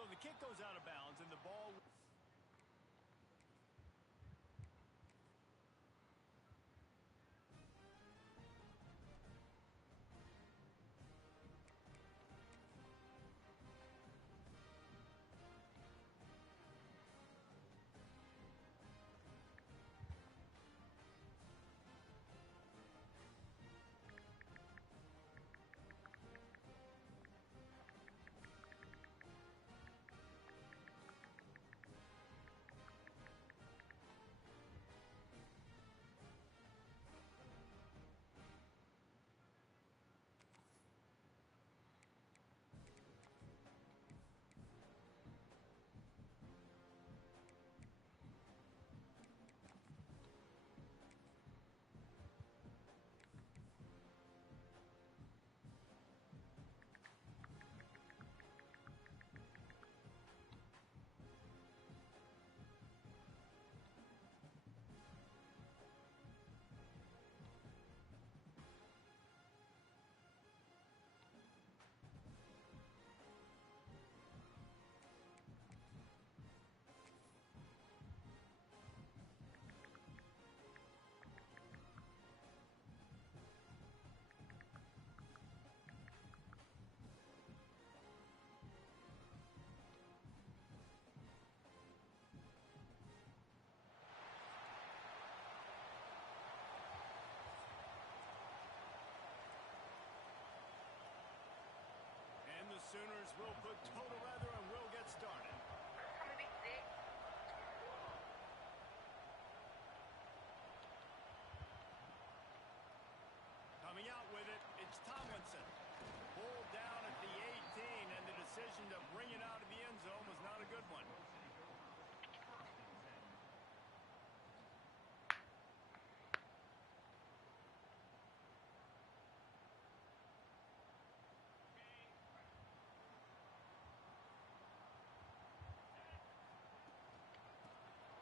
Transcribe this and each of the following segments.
So the kick goes out of bounds, and the ball... And the Sooners will put total rather and will get started. Coming out with it, it's Tomlinson. Pulled down at the 18, and the decision to bring it out of the end zone was not a good one.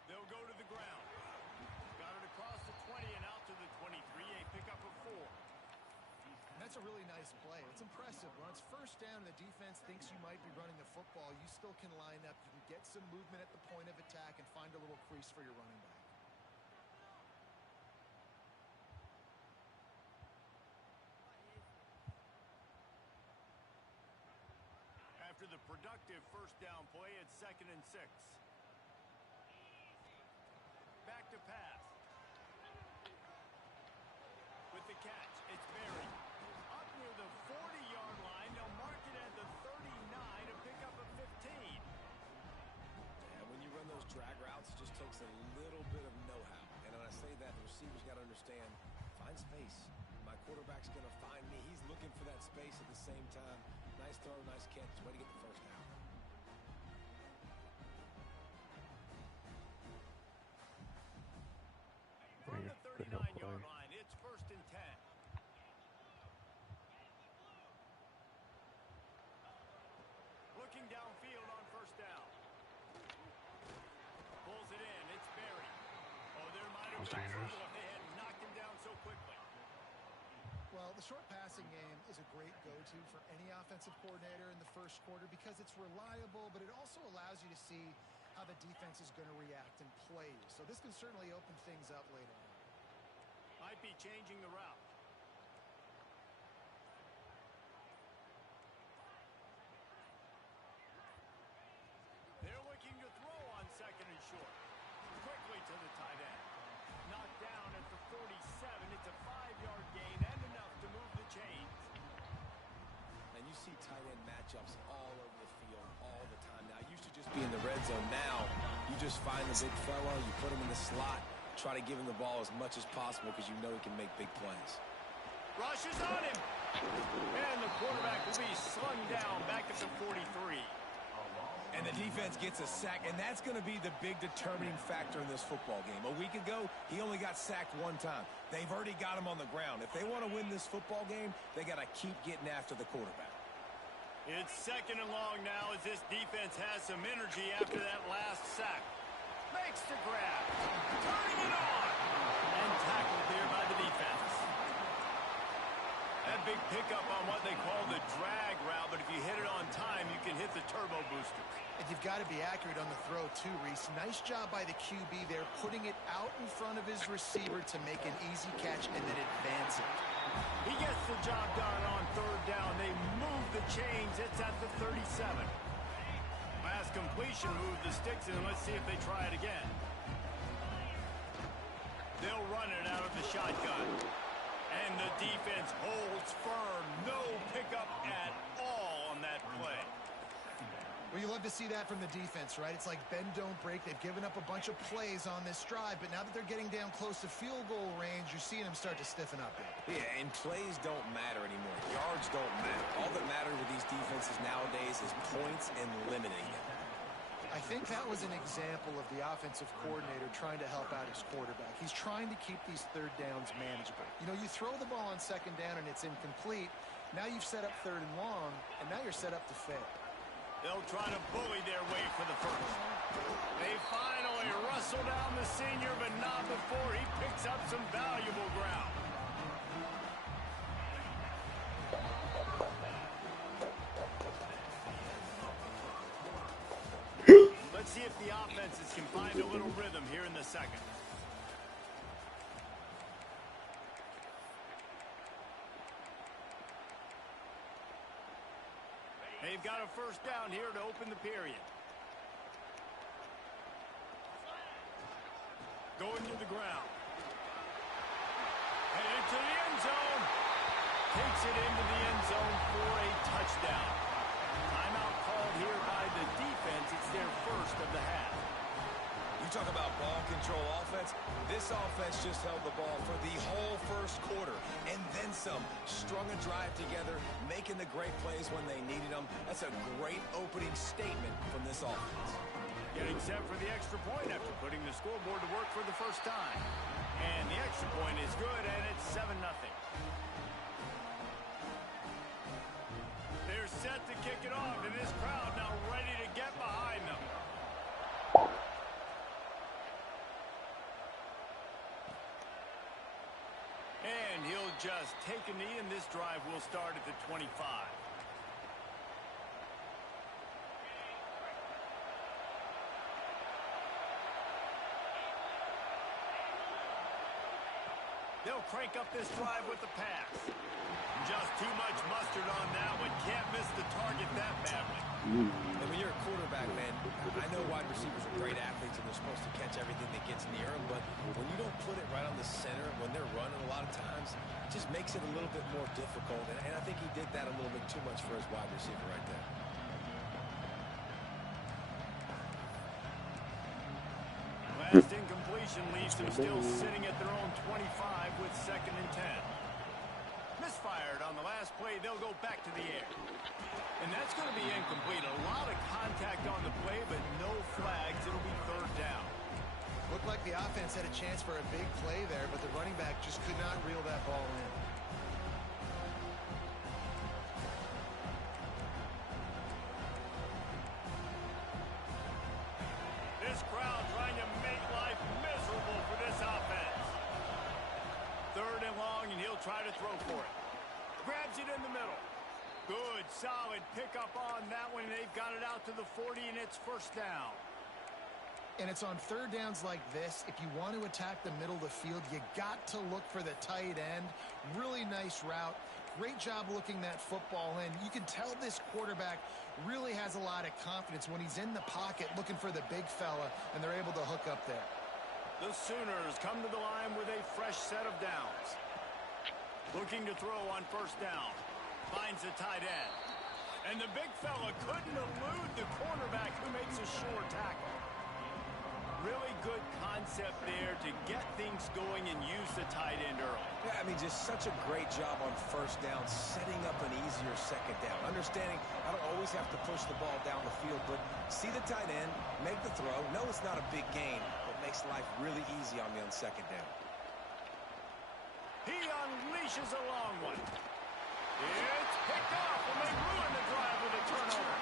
They'll go to the ground. Got it across the 20 and out to the 23, a pickup of 4. And that's a really nice play. It's impressive. When it's first down and the defense thinks you might be running the football, you still can line up. You can get some movement at the point of attack and find a little crease for your running back. After the productive first down play, it's 2nd and 6. Back to pass. With the catch, it's Berry. Up near the 40-yard line, they'll mark it at the 39, a pickup of 15. Yeah, when you run those drag routes, it just takes a little bit of know-how. And when I say that, the receiver's got to understand, find space. My quarterback's going to find me. He's looking for that space at the same time. Nice throw, nice catch. Way to get the first down. From the 39-yard line, it's 1st and 10. Looking downfield on first down. Pulls it in. It's Berry. Oh, there might have been trouble if they had knocked him down so quickly. Well, the short passing game is a great go-to for any offensive coordinator in the first quarter because it's reliable, but it also allows you to see how the defense is going to react and play. So this can certainly open things up later on. Might be changing the route. They're looking to throw on 2nd and short. Quickly to the tight end. Knocked down at the 47. It's a 5-yard gain and enough to move the chains. And you see tight end matchups all over the field all the time now. It used to just be in the red zone. Now you just find the big fella, you put him in the slot, try to give him the ball as much as possible because you know he can make big plays. Rushes on him. And the quarterback will be slung down back at the 43. And the defense gets a sack, and that's going to be the big determining factor in this football game. A week ago, he only got sacked 1 time. They've already got him on the ground. If they want to win this football game, they got to keep getting after the quarterback. It's 2nd and long now as this defense has some energy after that last sack. Makes the grab. Turning it on. And tackled here by the defense. That big pickup on what they call the drag route, but if you hit it on time, you can hit the turbo boosters. And you've got to be accurate on the throw, too, Reese. Nice job by the QB there, putting it out in front of his receiver to make an easy catch and then advance it. He gets the job done on third down. They move the chains. It's at the 37. Last completion moved the sticks, and let's see if they try it again. They'll run it out of the shotgun. And the defense holds firm. No pickup at all on that play. Well, you love to see that from the defense, right? It's like bend, don't break. They've given up a bunch of plays on this drive, but now that they're getting down close to field goal range, you're seeing them start to stiffen up. Yeah, and plays don't matter anymore. Yards don't matter. All that matters with these defenses nowadays is points and limiting them. I think that was an example of the offensive coordinator trying to help out his quarterback. He's trying to keep these third downs manageable. You know, you throw the ball on second down and it's incomplete. Now you've set up third and long, and now you're set up to fail. They'll try to bully their way for the first. They finally rustle down the senior, but not before he picks up some valuable ground. Let's see if the offenses can find a little rhythm here in the second. They've got a first down here to open the period. Going to the ground. And into the end zone. Takes it into the end zone for a touchdown. Timeout called here by the defense. It's their first of the half. You talk about ball control offense. This offense just held the ball for the whole first quarter and then some. Strung a drive together, making the great plays when they needed them. That's a great opening statement from this offense. Getting set for the extra point after putting the scoreboard to work for the first time. And the extra point is good, and it's 7-0. They're set to kick it off, and this crowd now ready to get behind them. And he'll just take a knee, and this drive will start at the 25. They'll crank up this drive with the pass. Just too much mustard on that one. Can't miss the target that badly. And when you're a quarterback, man, I know wide receivers are great athletes and they're supposed to catch everything that gets near them, but when you don't put it right on the center, when they're running a lot of times, it just makes it a little bit more difficult. And I think he did that a little bit too much for his wide receiver right there. Last incompletion leaves them still sitting at their own 25 with 2nd and 10. Misfired on the last play. They'll go back to the air. And that's going to be incomplete. A lot of contact on the play, but no flags. It'll be 3rd down. Looked like the offense had a chance for a big play there, but the running back just could not reel that ball in. This crowd trying to make life miserable for this offense. 3rd and long, and he'll try to throw for it. Grabs it in the middle. Good, solid pickup on that one. They've got it out to the 40, and it's 1st down. And it's on 3rd downs like this. If you want to attack the middle of the field, you got to look for the tight end. Really nice route. Great job looking that football in. You can tell this quarterback really has a lot of confidence when he's in the pocket looking for the big fella, and they're able to hook up there. The Sooners come to the line with a fresh set of downs. Looking to throw on 1st down. Finds the tight end. And the big fella couldn't elude the cornerback who makes a sure tackle. Really good concept there to get things going and use the tight end early. Yeah, I mean, just such a great job on 1st down, setting up an easier 2nd down. Understanding I don't always have to push the ball down the field, but see the tight end, make the throw. No, it's not a big gain, but makes life really easy on me on 2nd down. He unleashes a long one. It's picked off, and they ruin the drive with a turnover.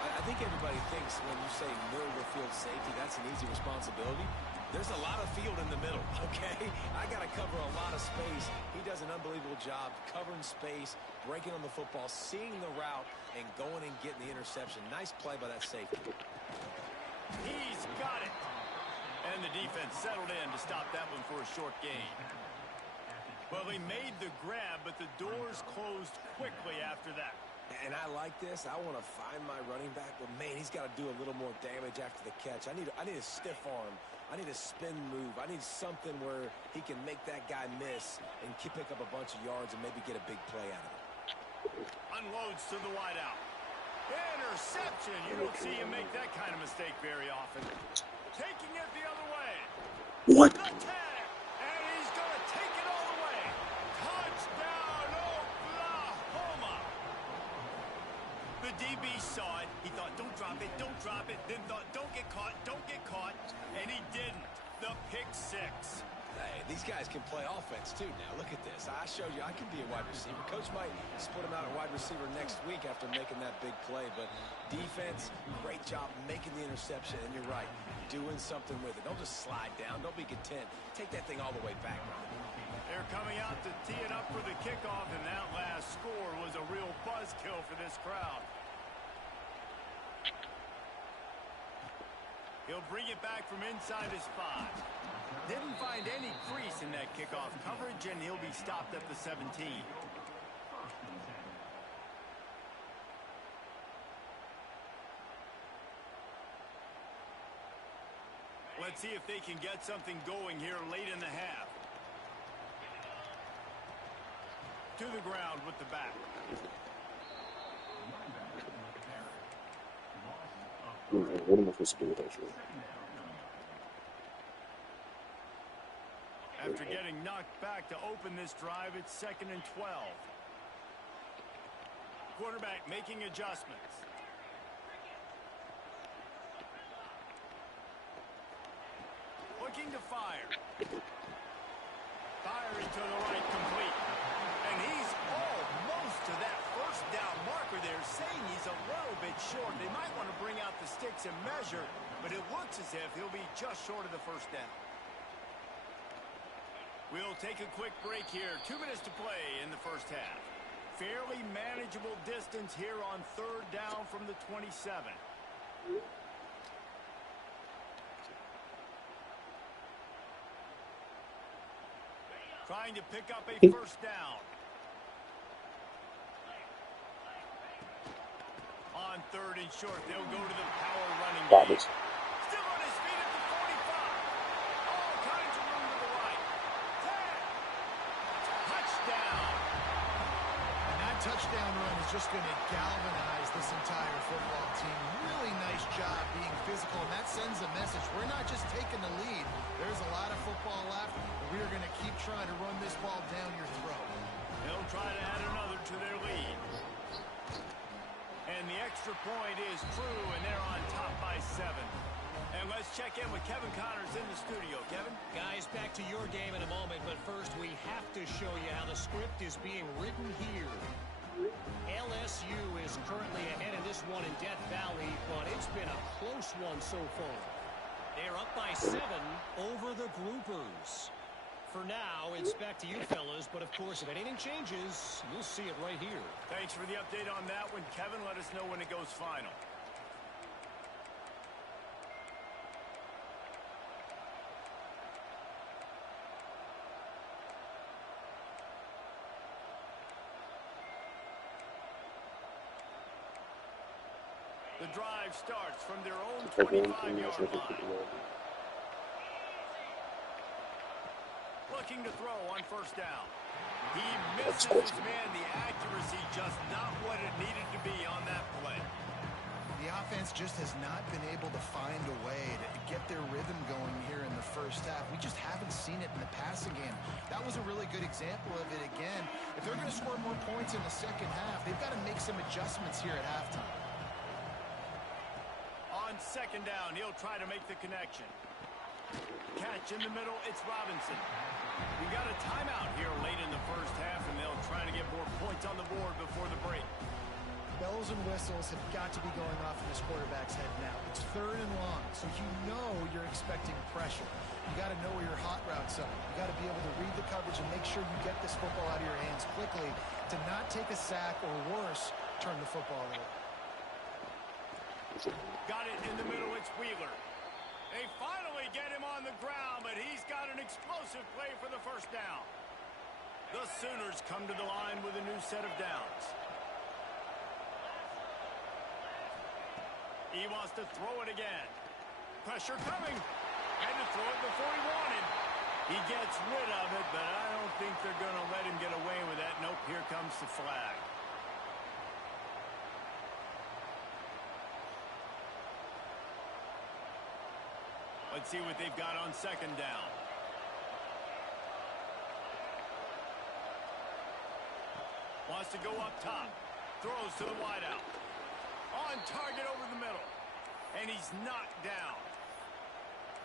I think everybody thinks when you say middle of the field safety, that's an easy responsibility. There's a lot of field in the middle, okay? I got to cover a lot of space. He does an unbelievable job covering space, breaking on the football, seeing the route, and going and getting the interception. Nice play by that safety. He's got it. And the defense settled in to stop that one for a short gain. Well, he made the grab, but the doors closed quickly after that. And I like this. I want to find my running back, but, man, he's got to do a little more damage after the catch. I need a stiff arm. I need a spin move. I need something where he can make that guy miss and pick up a bunch of yards and maybe get a big play out of it. Unloads to the wideout. Interception. You don't see him make that kind of mistake very often. Taking it the other way. What? The tag. And he's going to take it all the way. Touchdown, Oklahoma. The DB saw it. He thought, don't drop it, don't drop it. Then thought, don't get caught, don't get caught. And he didn't. The pick six. Hey, these guys can play offense, too, now. Look at this. I showed you I can be a wide receiver. Coach might split him out at wide receiver next week after making that big play. But defense, great job making the interception. And you're right, doing something with it. Don't just slide down. Don't be content. Take that thing all the way back. They're coming out to tee it up for the kickoff, and that last score was a real buzzkill for this crowd. He'll bring it back from inside his 5. Didn't find any crease in that kickoff coverage, and he'll be stopped at the 17. Let's see if they can get something going here late in the half. To the ground with the back. What am I supposed to do with that shit? After getting knocked back to open this drive, it's 2nd and 12. Quarterback making adjustments. Looking to fire. Firing to the right, complete. And he's almost to that first down marker there, saying he's a little bit short. They might want to bring out the sticks and measure, but it looks as if he'll be just short of the first down. We'll take a quick break here. 2 minutes to play in the first half. Fairly manageable distance here on 3rd down from the 27. Trying to pick up a first down. On 3rd and short, they'll go to the power running game. Still on his feet at the 45. All kinds of room to the right. 10. Touchdown. And that touchdown run is just going to galvanize this entire football team. Really nice job being physical, and that sends a message. We're not just taking the lead. There's a lot of football left. We are going to keep trying to run this ball down your throat. They'll try to add another to their lead. And the extra point is true, and they're on top by 7. And let's check in with Kevin Connors in the studio. Kevin? Guys, back to your game in a moment, but first we have to show you how the script is being written here. LSU is currently ahead in this one in Death Valley, but it's been a close one so far. They're up by 7 over the Groupers. For now, it's back to you fellas, but of course, if anything changes, you'll see it right here. Thanks for the update on that one, Kevin. Let us know when it goes final. The drive starts from their own 25-yard line. Looking to throw on first down. He misses his man. The accuracy just not what it needed to be on that play. The offense just has not been able to find a way to get their rhythm going here in the first half. We just haven't seen it in the passing game. That was a really good example of it again. If they're going to score more points in the second half, they've got to make some adjustments here at halftime. On 2nd down, he'll try to make the connection. Catch in the middle, it's Robinson. We've got a timeout here late in the first half, and they'll try to get more points on the board before the break. Bells and whistles have got to be going off in this quarterback's head now. It's 3rd and long, so you know you're expecting pressure. You got to know where your hot routes are. You got to be able to read the coverage and make sure you get this football out of your hands quickly to not take a sack or worse, turn the football over. Got it in the middle. It's Wheeler. They finally get him on the ground, but he's got an explosive play for the first down. The Sooners come to the line with a new set of downs. He wants to throw it again. Pressure coming. Had to throw it before he wanted. He gets rid of it, but I don't think they're going to let him get away with that. Nope, here comes the flag. Let's see what they've got on second down. Wants to go up top. Throws to the wideout. On target over the middle. And he's knocked down.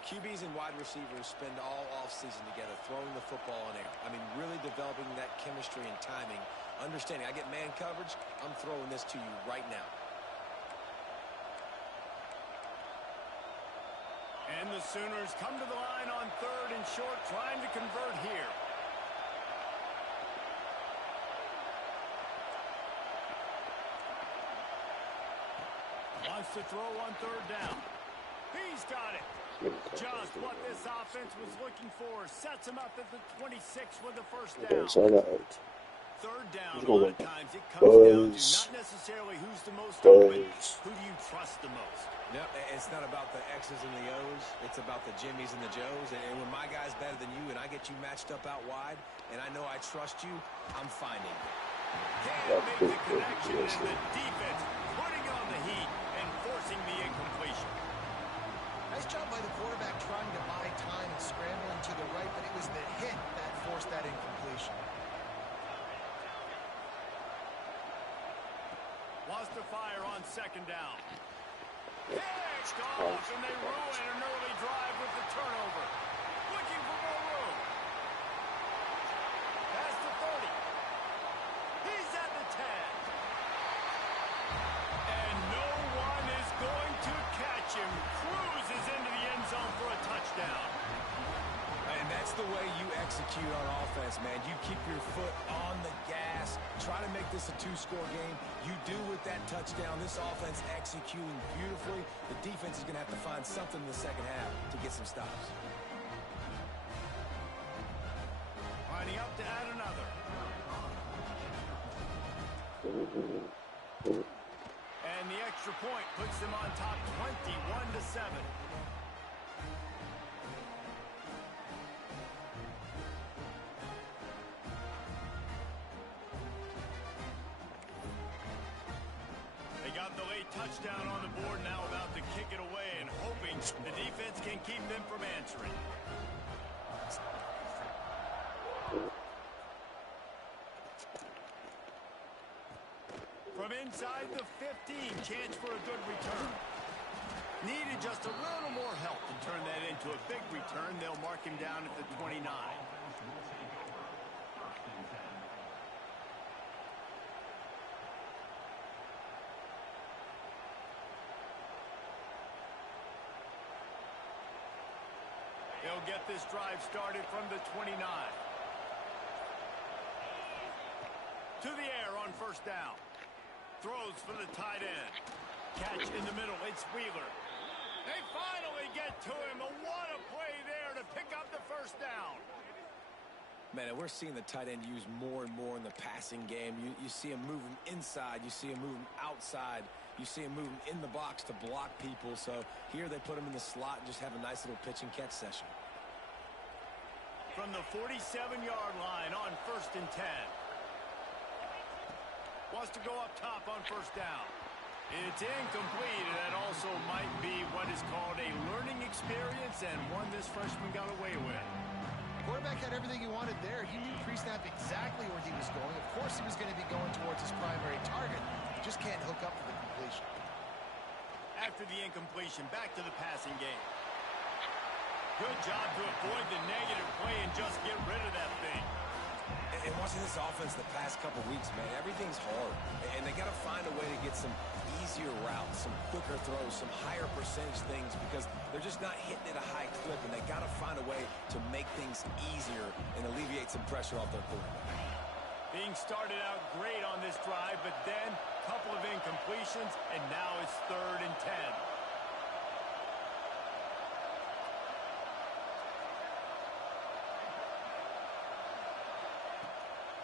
QBs and wide receivers spend all offseason together throwing the football in air. I mean, really developing that chemistry and timing. Understanding, I get man coverage, I'm throwing this to you right now. And the Sooners come to the line on third and short, trying to convert here. Wants to throw on third down. He's got it. Just what this offense was looking for. Sets him up at the 26 with the first down. Third down, a lot of times it comes down to not necessarily who's the most open, who do you trust the most? Yep, it's not about the X's and the O's. It's about the Jimmies and the Joes. And when my guy's better than you and I get you matched up out wide and I know I trust you, I'm finding you. Can't make the connection, and the defense putting on the heat and forcing the incompletion. Nice job by the quarterback trying to buy time and scrambling to the right, but it was the hit that forced that incompletion. Wants to fire on second down. Picked off, and they ruin an early drive with the turnover. Looking for more room. Past the 30. He's at the 10. And no one is going to catch him. Cruises into the end zone for a touchdown. And that's the way you execute on offense, man. You keep your foot on the gas. Try to make this a two-score game. You do with that touchdown. This offense executing beautifully. The defense is going to have to find something in the second half to get some stops. Lining up to add another. And the extra point puts them on top 21-7. Touchdown on the board, now about to kick it away and hoping the defense can keep them from answering. From inside the 15, chance for a good return. Needed just a little more help to turn that into a big return. They'll mark him down at the 29. They'll get this drive started from the 29. To the air on first down. Throws for the tight end. Catch in the middle. It's Wheeler. They finally get to him. What a play there to pick up the first down. Man, we're seeing the tight end used more and more in the passing game. You see him moving inside. You see him moving outside. You see him moving in the box to block people. So here they put him in the slot and just have a nice little pitch and catch session. From the 47-yard line on first and 10. Wants to go up top on first down. It's incomplete, and that also might be what is called a learning experience and one this freshman got away with. Quarterback had everything he wanted there. He knew pre-snap exactly where he was going. Of course he was going to be going towards his primary target. Just can't hook up for the completion. After the incompletion, back to the passing game. Good job to avoid the negative play and just get rid of that thing. And watching this offense the past couple weeks, man, everything's hard. And they got to find a way to get some easier routes, some quicker throws, some higher percentage things because they're just not hitting at a high clip, and they got to find a way to make things easier and alleviate some pressure off their quarterback. Being started out great on this drive, but then a couple of incompletions, and now it's 3rd and 10.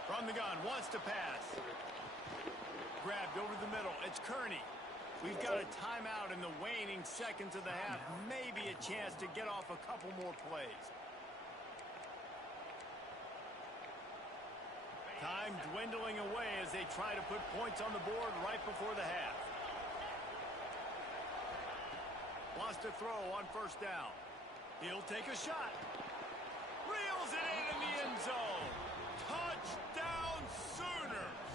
From the gun, wants to pass. Grabbed over the middle. It's Kearney. We've got a timeout in the waning seconds of the half. Maybe a chance to get off a couple more plays. Time dwindling away as they try to put points on the board right before the half. Wants to throw on 1st down. He'll take a shot. Reels it in the end zone. Touchdown Sooners!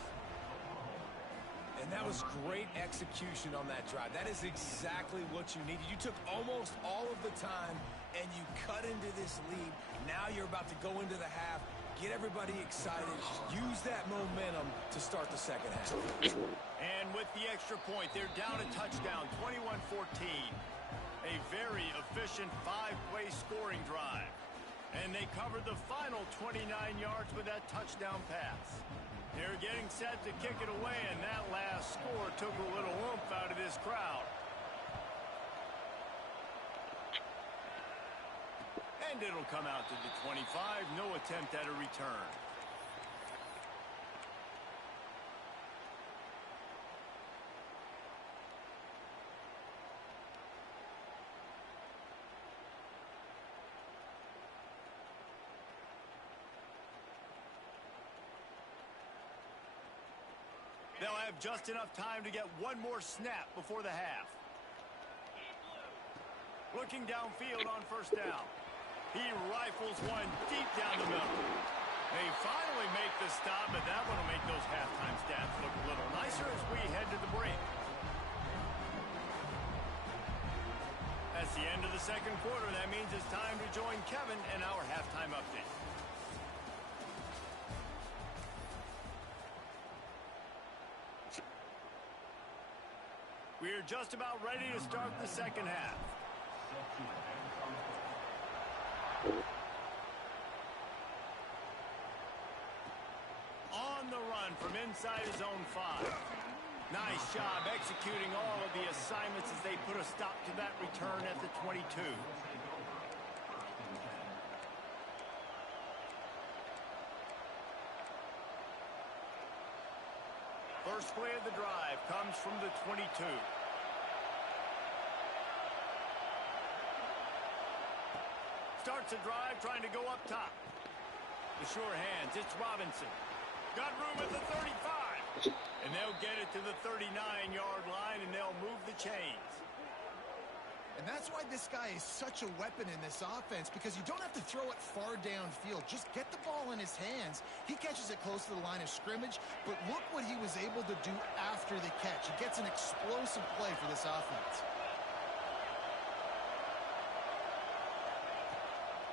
And that was great execution on that drive. That is exactly what you needed. You took almost all of the time, and you cut into this lead. Now you're about to go into the half, get everybody excited, use that momentum to start the second half. And with the extra point, they're down a touchdown, 21-14. A very efficient 5-play scoring drive. And they covered the final 29 yards with that touchdown pass. They're getting set to kick it away, and that last score took a little oomph out of this crowd. And it'll come out to the 25. No attempt at a return. They'll have just enough time to get one more snap before the half. Looking downfield on 1st down. He rifles one deep down the middle. They finally make the stop, but that one will make those halftime stats look a little nicer as we head to the break. That's the end of the 2nd quarter. That means it's time to join Kevin in our halftime update. We're just about ready to start the 2nd half. On the run from inside his own 5. Nice job executing all of the assignments as they put a stop to that return at the 22. First play of the drive comes from the 22. Starts a drive trying to go up top. The sure hands, it's Robinson. Got room at the 35. And they'll get it to the 39-yard line, and they'll move the chains. And that's why this guy is such a weapon in this offense, because you don't have to throw it far downfield. Just get the ball in his hands. He catches it close to the line of scrimmage, but look what he was able to do after the catch. He gets an explosive play for this offense.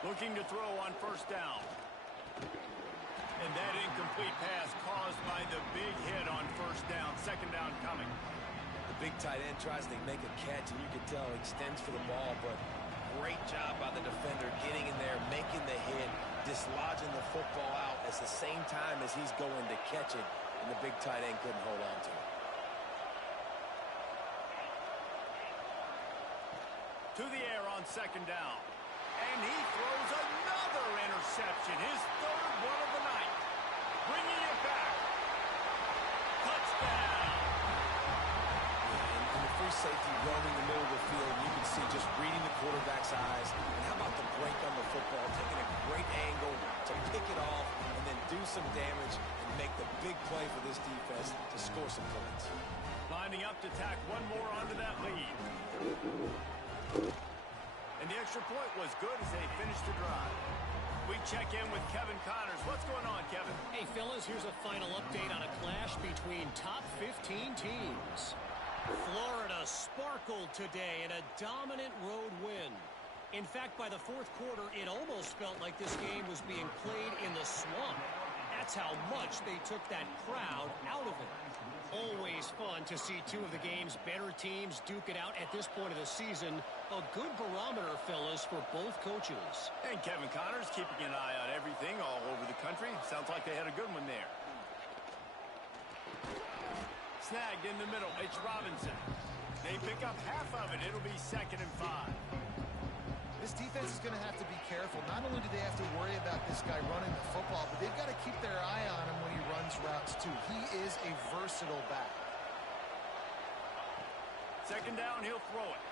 Looking to throw on 1st down. And that incomplete pass caused by the big hit on 1st down. 2nd down coming. The big tight end tries to make a catch, and you can tell he extends for the ball, but great job by the defender getting in there, making the hit, dislodging the football out at the same time as he's going to catch it, and the big tight end couldn't hold on to it. To the air on 2nd down. And he throws another interception, his 3rd one of the night. Bringing it back. Touchdown. And the free safety roaming the middle of the field, you can see just reading the quarterback's eyes. And how about the break on the football, taking a great angle to pick it off and then do some damage and make the big play for this defense to score some points. Lining up to tack one more onto that lead. And the extra point was good as they finished the drive. We check in with Kevin Connors. What's going on, Kevin? Hey, fellas, here's a final update on a clash between top 15 teams. Florida sparkled today in a dominant road win. In fact, by the 4th quarter, it almost felt like this game was being played in the swamp. That's how much they took that crowd out of it. Always fun to see two of the game's better teams duke it out at this point of the season. A good barometer, fellas, for both coaches. And Kevin Connors keeping an eye on everything all over the country. Sounds like they had a good one there. Snagged in the middle. It's Robinson. They pick up half of it. It'll be 2nd and 5. This defense is going to have to be careful. Not only do they have to worry about this guy running the football, but they've got to keep their eye on him when he runs routes too. He is a versatile back. 2nd down, he'll throw it.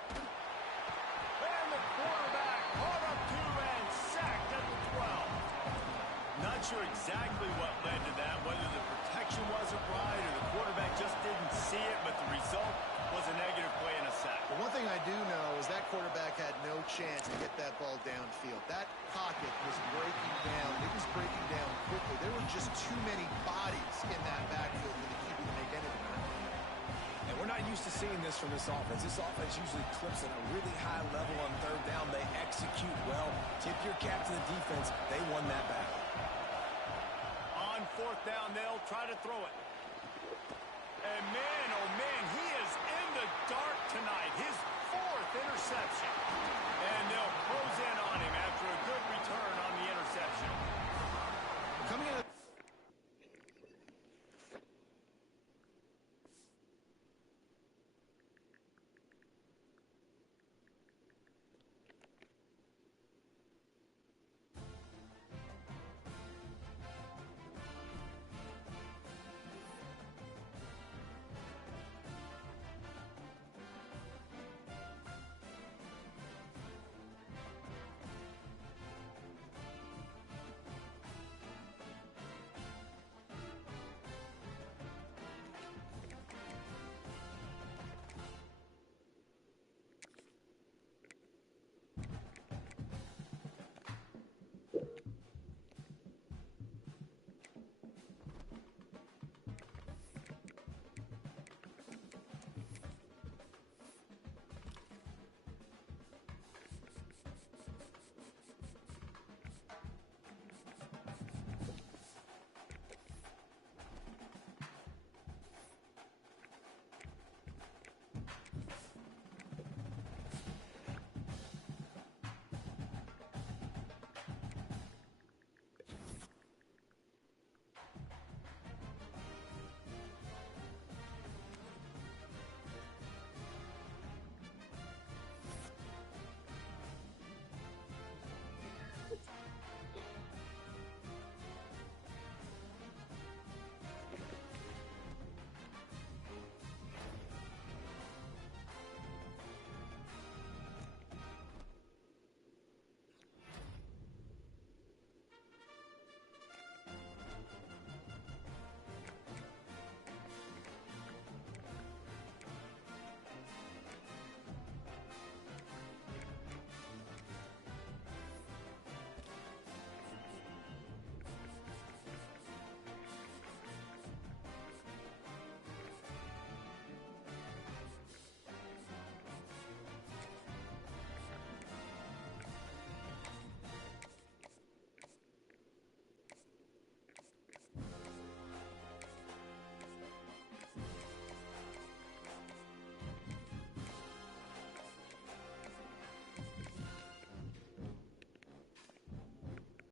And the quarterback caught up to and sacked at the 12. Not sure exactly what led to that, whether the protection wasn't right or the quarterback just didn't see it, but the result was a negative play and a sack. But one thing I do know is that quarterback had no chance to get that ball downfield. That pocket was breaking down. It was breaking down quickly. There were just too many bodies in that backfield for the QB to make anything out of it. And we're not used to seeing this from this offense. This offense usually clips at a really high level on 3rd down. They execute well. Tip your cap to the defense. They won that battle. On 4th down, they'll try to throw it. And man, oh man, he is in the dark tonight. His 4th interception. And they'll close in on him after a good return on the interception. Coming into